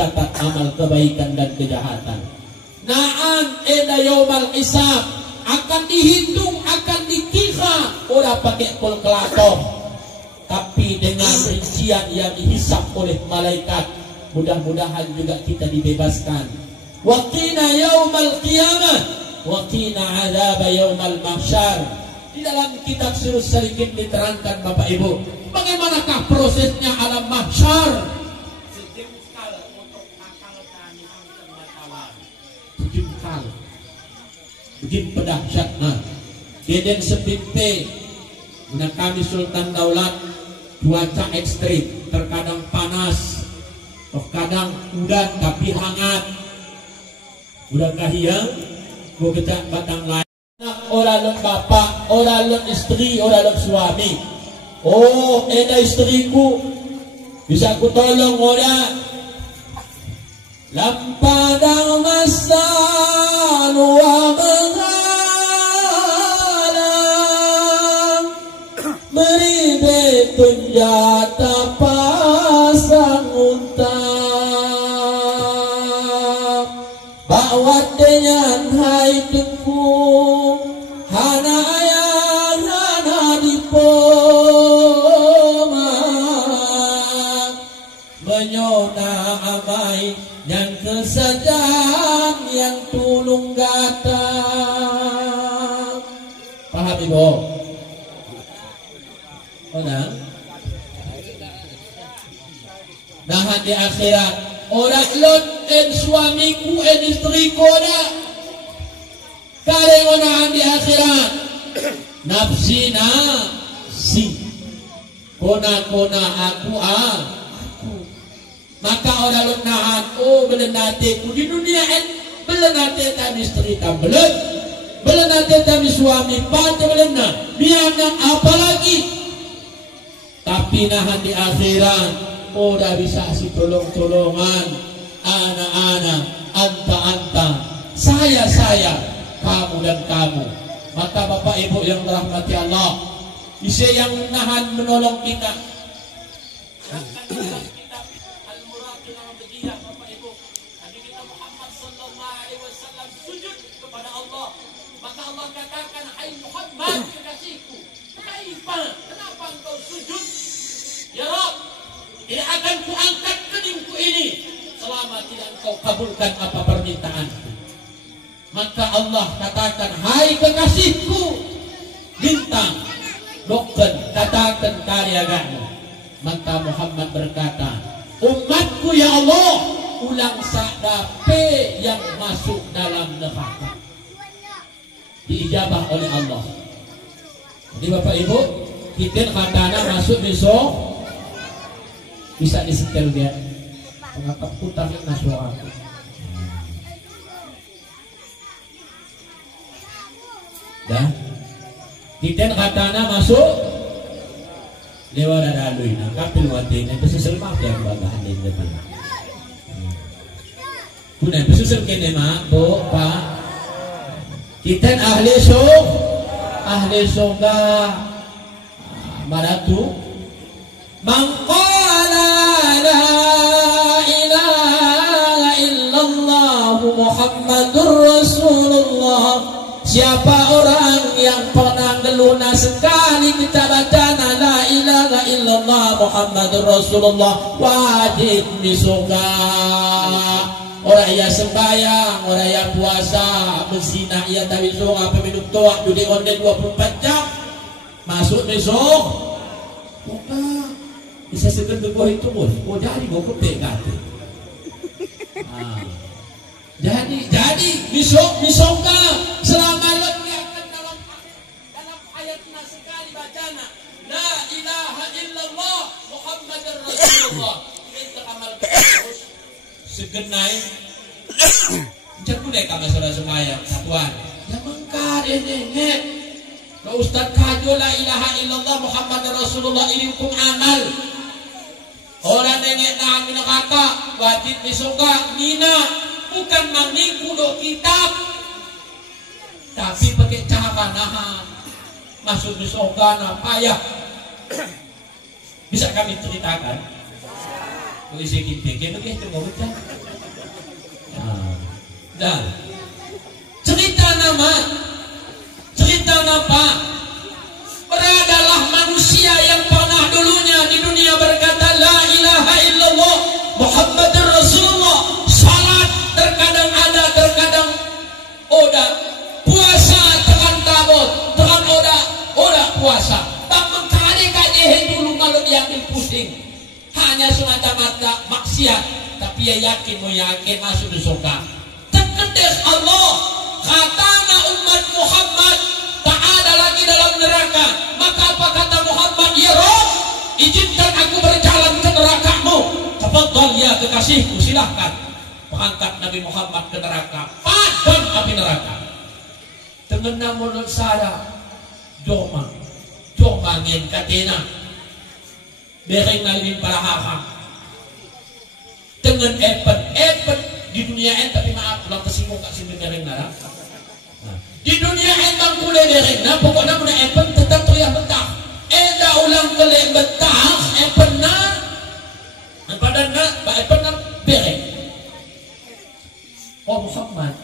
mencatat amal kebaikan dan kejahatan. Na'an eda yaumal hisab, akan dihitung, akan dikira, ora pakai kalkulator, tapi dengan rincian yang dihisap oleh malaikat. Mudah-mudahan juga kita dibebaskan. Waqina yaumal qiyamah, waqina azab yaumal mahsyar. Di dalam kitab Sirus Salikin diterangkan Bapak Ibu, bagaimanakah prosesnya alam mahsyar. Sejengkal untuk akal kami terbatawan. Sejengkal. Begin pedahsyatna. Deden sepinte. Nah kami Sultan Daulat, cuaca ekstrim, terkadang panas, terkadang udan tapi hangat. Udah kahiyang, gua kecak batang lain. Orang lek bapak, orang lek istri, orang lek suami. Oh, eda istriku bisa ku tolong orang. Lampadang masa luar menghalang, meribet tunjata pasang unta. Bawat dengan hai tengku, hana ayah hana dipoma, menyona amai yang kesejahteraan yang tulung gata. Paham Ibu? Mana? Nah di akhirat orang lot en suamiku en istriku ada kare onahan di akhirat nafsi kona aku maka orang lot nahan belenate ku di dunia en belenate kami istri tam belenate kami suami pate belena biarkan apalagi tapi nahan di akhirat udah bisa si tolong-tolongan, anak-anak, anta-anta, saya, kamu dan kamu. Maka Bapak Ibu yang dirahmati Allah, bisa yang nahan menolong kita. Nabi kita Muhammad sallallahu alaihi wasallam sujud kepada Allah. Maka Allah katakan, "Hai Muhammad, kekasihku, kenapa engkau sujud? Ya Rabb, tidak akan kuangkat kedingku ini selama tidak engkau kabulkan apa permintaanku." Maka Allah katakan, "Hai kekasihku, bintang, dokter, katakan karyagamu." Maka Muhammad berkata, "Umatku ya Allah, ulang sadape yang masuk dalam neraka." Diijabah oleh Allah. Jadi Bapak Ibu, kita katana masuk besok bisa disetel dia mengapa putar nasional. Dah kita katana masuk lewat lalu ini kapil watin itu seselmak yang bagahan ini lebih punya pesusul kene mak bo pak kita ahli surga maratu mangqala la ilaha illallah Muhammadur Rasulullah. Siapa orang yang pernah geluna sekali kita baca la ilaha illallah Muhammadur Rasulullah wajib di surga. Orang yang sembahyang, orang yang puasa, berzina ia tawi surga, peminum toak, judi online 24 jam masuk di surga. Bisa segera buah itu bos. Oh jadi mau kepek kata. Jadi misoka selama lebih akan dalam ayat sekali bacana la ilaha illallah Muhammadur Rasulullah. Kita amalkan terus segenai. Jangan boleh kami saudara sembahyang satuan. Jangan kare nenek. Kalau Ustaz kajo la ilaha illallah Muhammadur Rasulullah ini hukum amal. Orang nenek nahan neraka wajib disoga nina bukan mengikuti do kitab tapi pakai cara nahan masuk disoga na payah. Bisa kami ceritakan? Polisi kita begitu nggak baca. Dan cerita nama apa? Beradalah manusia yang pernah dulunya di dunia berkata la ilaha illallah Muhammadur Rasulullah, salat terkadang ada, terkadang oda, puasa tekan tabot, tekan oda puasa. Tak mengkari-kari dulu kalau diambil pusing. Hanya semata-mata maksiat, tapi ia yakin masuk di surga. Terkedes Allah, katanya umat Muhammad tak ada lagi dalam neraka. Maka apa kata Muhammad? Ya Rabb, izinkan aku berjalan ke nerakamu. Tafadhal ya kekasihku, silahkan. Mengangkat Nabi Muhammad ke neraka. Padam api neraka. Tengena mulut saya doma ngin katena bereng nalin para hakam dengan epet di dunia en, tapi maaf ulang kesinggung kak simpen bereng nara. Di dunia en bang kuda bereng na pokoknya muna epet tetap teriak betah. Eda ulang kelek betah epet na pada na ba epet na bereng. Oh Muhammad,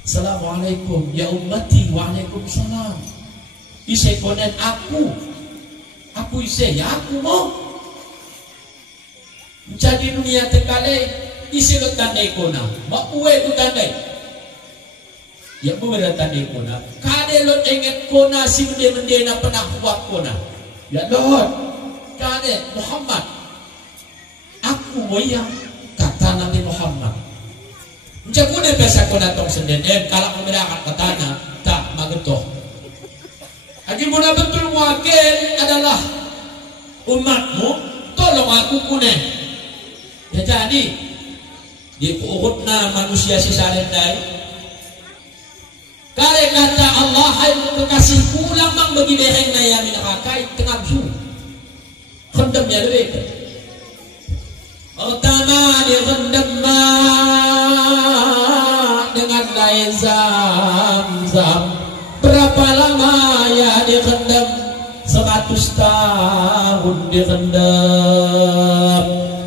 Assalamualaikum ya ummati. Waalaikumsalam. Isai konen aku isai ya aku mau jadi dunia tekale isai lo tandai kona mak uwe ku tandai ya uwe lo tandai kona kade lo inget kona si mende na pernah buat kona ya Lord kade Muhammad aku mau yang kata Nabi Muhammad mencakup dia biasa kona tong sendiri kalau memberakan katanya tak magetoh. Haji muna betul wakil adalah umatmu, tolong aku kunen. Ya jadi di puhutna manusia sisa lendai. Kare kata Allah, hai kekasihku lamang bagi bereng na yamin rakai tengah su. Kendem ya lebih. Pertama dia kendem dengan air zam-zam. Berapa lama ya direndam? 100 tahun direndam.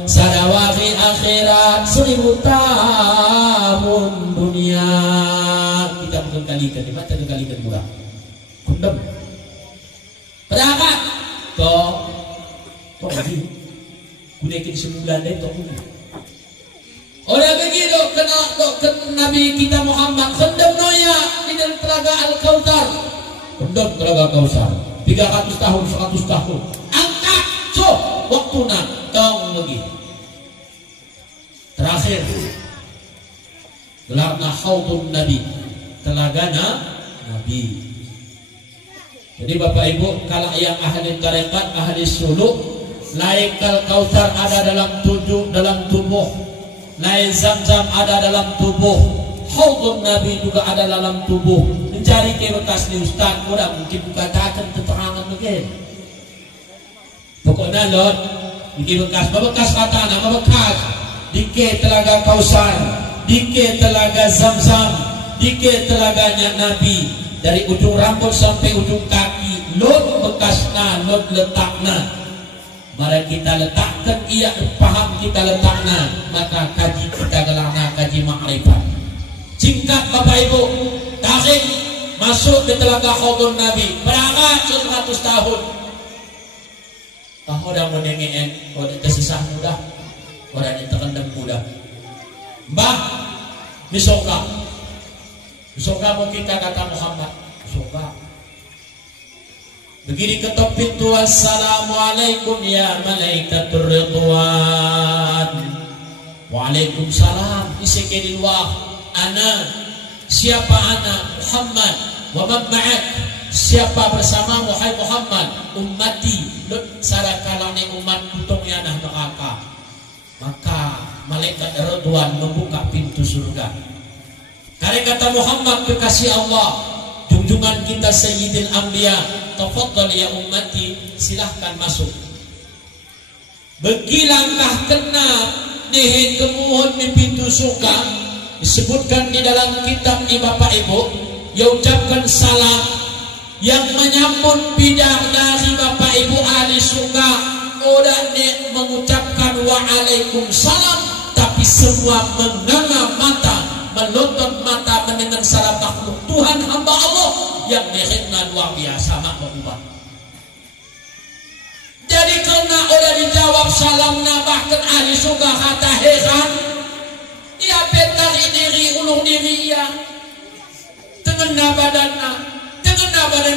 Sadawari akhirat 1000 tahun dunia. Kita mengkalikan, dibaca mengkalikan murah. Kundam. Berapa? Toh lagi. Kudekin sebulan deh toh. Orang begitu kena Nabi kita Muhammad kendam noya di dalam telaga Al-Kautsar. Kendam telaga Kautsar 300 tahun 100 tahun. Angkat so waktuna tong lagi. Terakhir gelarna haudun Nabi, telagana Nabi. Jadi Bapak Ibu, kalau yang ahli tarekat, ahli suluk, laikal Kautsar ada dalam tubuh. Naik Zam-Zam ada dalam tubuh, haudun Nabi juga ada dalam tubuh. Mencari ke bekas ni Ustaz, kurang mungkin katakan keterangan begini. Pokoknya Lord, di bekas kata nama bekas, dike telaga Kautsar, dike telaga Zam-Zam, dike telaganya Nabi, dari ujung rambut sampai ujung kaki, Lord bekasna, Lord letakna. Mari kita letakkan ia paham kita letakna, maka kaji kita gelarna kaji makrifat. Singkat Bapak Ibu, tarik masuk ke telaga haudun Nabi, berangkat 100 tahun. Tahu dah menengeng, orang tersesah mudah, orang yang terkendam mudah. Mbah, misoka mau kita kata Muhammad, misoka. Begini ketok pintu, assalamualaikum ya malaikatur ridwan. Waalaikumsalam. Isi di luar. Ana, siapa ana? Muhammad. Wa man ma'ak, siapa bersama wahai Muhammad? Ummati, sarakalane umat utong yanah neraka. Maka malaikat ridwan membuka pintu surga. Karena kata Muhammad kekasih Allah, junjungan kita Sayyidil Anbiya, tafadhal ya ummati, silahkan masuk. Begi langkah kena nihin kemuhun di pintu surga, disebutkan di dalam kitab ni Bapak Ibu, ya ucapkan salam yang menyambut bidang dari Bapak Ibu ahli surga. Udah mengucapkan waalaikumsalam, tapi semua menganga mata menutup mata mendengar salah makhluk Tuhan hamba Allah yang mereka luar biasa mak berubah. Jadi karena udah dijawab salamna bahkan ahli surga kata heran ia petari diri ulung diri ia tengena badan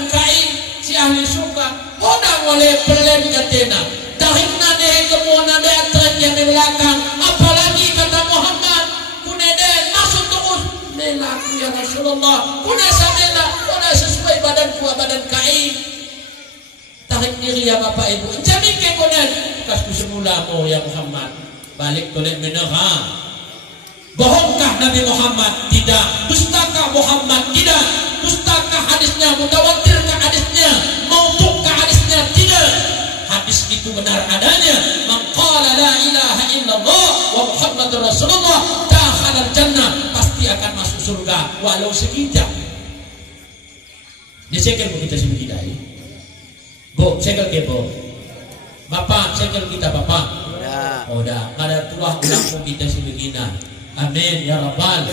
kain si ahli surga udah mulai pelen katena dahina deh kemuana deh antrennya di belakang apalagi kata Muhammad kuneden masuk terus melaku ya Rasulullah kuna samela kuna sesuai badan kain tarik diri ya Bapak Ibu jadi ke kunan kasku semula mo ya Muhammad balik toleh menerang. Bohongkah Nabi Muhammad? Tidak. Dustakah Muhammad? Tidak. Dustakah hadisnya? Mutawatirkah hadisnya? Maudu'kah hadisnya? Tidak. Hadis itu benar adanya. Man qala la ilaha illallah wa Muhammadur Rasulullah dakhala jannah, pasti akan masuk surga walau sekejap. Dia segel kita sebegini. Bu, segel ke bu. Bapak, segel kita bapak. Udah. Ada tuah ulang kita sebegini. Amin ya rabbal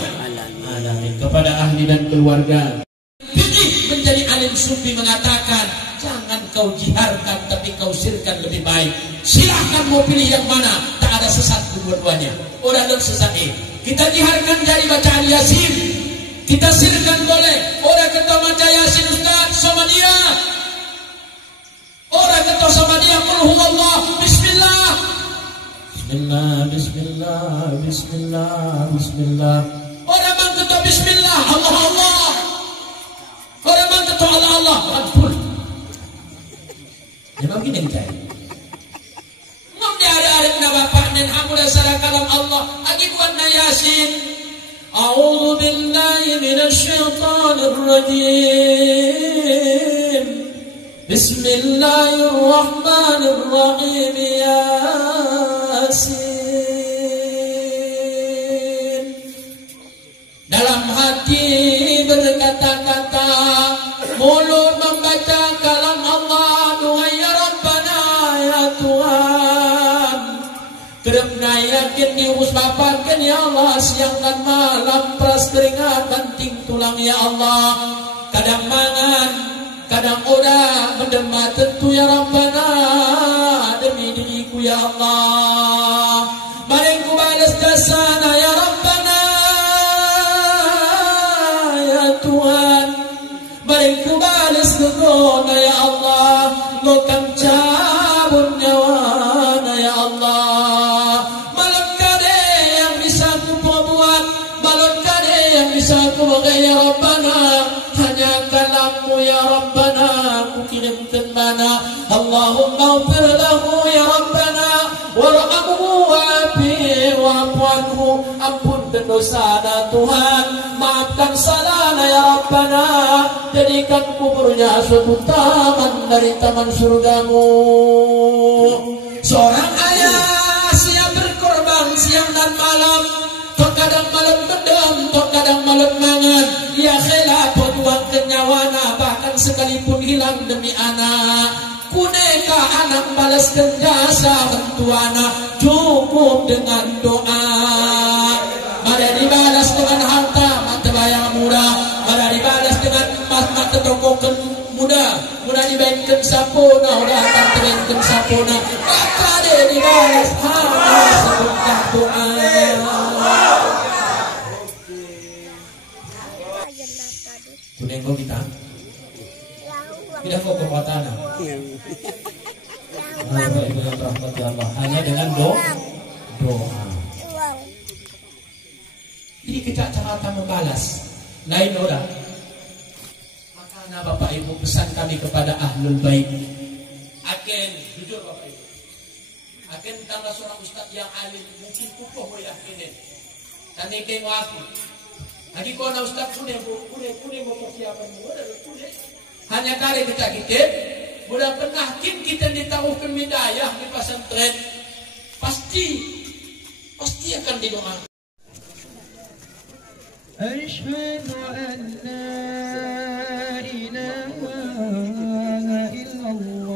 alamin. Kepada ahli dan keluarga pilih menjadi alim sufi mengatakan jangan kau jiharkan tapi kau sirkan lebih baik. Silahkan mau pilih yang mana, tak ada sesat dua-duanya. Orang dan sesat kita jiharkan dari bacaan Yasin, kita sirkan boleh. Orang kata baca Yasin Ustaz sama dia, orang kata sama dia qul huwallah bismillah Bismillah, Bismillah, Bismillah, Bismillah. Orang bang kata Bismillah, Allah Allah. Orang bang kata Allah Allah, Rabbul. Memang gini kita. Ngom dia ada na bapak nen hamu dasar kalam Allah. Agi buat na Yasin. A'udzu billahi minasy syaithanir rajim. Bismillahirrahmanirrahim. Yasin. Dalam hati berkata-kata, mulut membaca kalam Allah. Duhai ya Rabbana ya Tuhan, kerana yakin diurus bapakan ya Allah, siang dan malam peras keringat banting tulang ya Allah. Kadang mangan, kadang udah menderma tentu ya Rabbana, demi diriku ya Allah. Mari ku balas jasana ya Rabbana ya Tuhan. Mari ku balas kegona ya Allah. Lokam cabut nyawana ya Allah. Malam kade yang bisa ku perbuat, malam kade yang bisa ku bagai ya Rabbana. Hanya kalammu ya Rabbana ku kirimkan mana. Allahumma ufir lahu ya Rabbana warhamhu wa'afi wa'afu anhu. Ampunkan dosana Tuhan, maafkan salahna ya Rabbana. Jadikan kuburnya suatu taman dari taman surgamu. Seorang ayah siap berkorban siang dan malam, terkadang malam bedam, terkadang malam mangan. Dia khilaf perjuangkan nyawana, bahkan sekalipun hilang demi anak. Kuneka anak balaskan jasa mentuana, cukup dengan doa. Mari dibalas dengan harta, mata bayang murah. Mari dibalas dengan emas, mata tongkokan muda. Mudah dibainkan sapuna, udah akan terbainkan sapuna. Maka dia dibalas hanya sebuah doa. Kunenggo kita tidak kok kekuatan dengan rahmat Allah hanya dengan doa. Jadi kita cara membalas lain orang. Makanya Bapak Ibu pesan kami kepada ahlul bait, agen jujur Bapak Ibu, agen tangga seorang ustaz yang alim mungkin kukuh mo yakinin dan nekeng aku lagi kau na ustaz kune mo persiapan mo hanya kali kita mudah pernah kita ditaruhkan midayah di pesantren, pasti akan didoakan. Asyhadu an la ilaha illallah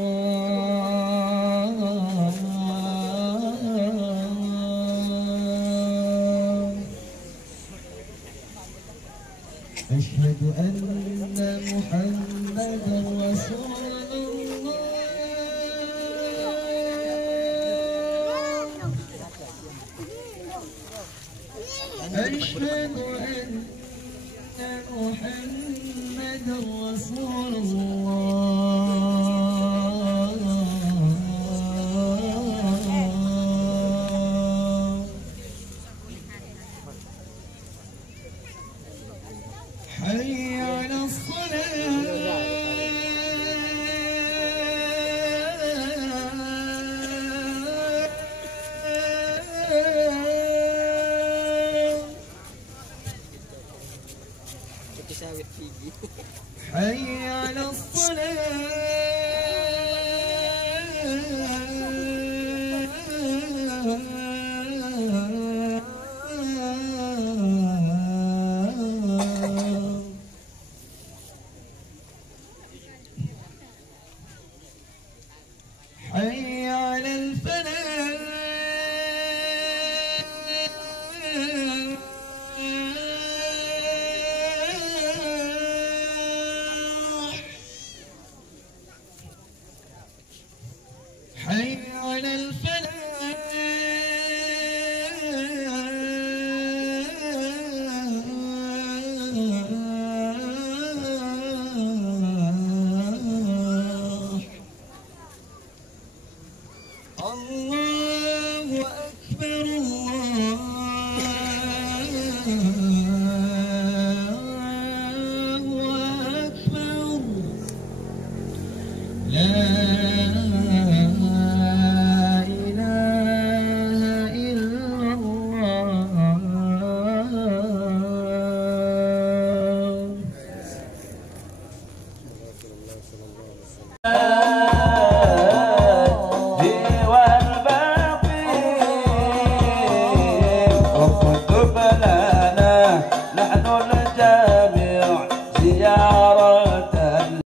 أشهد أن محمدا رسول الله أشهد أن محمدا رسول الله حي على حي على الصلاة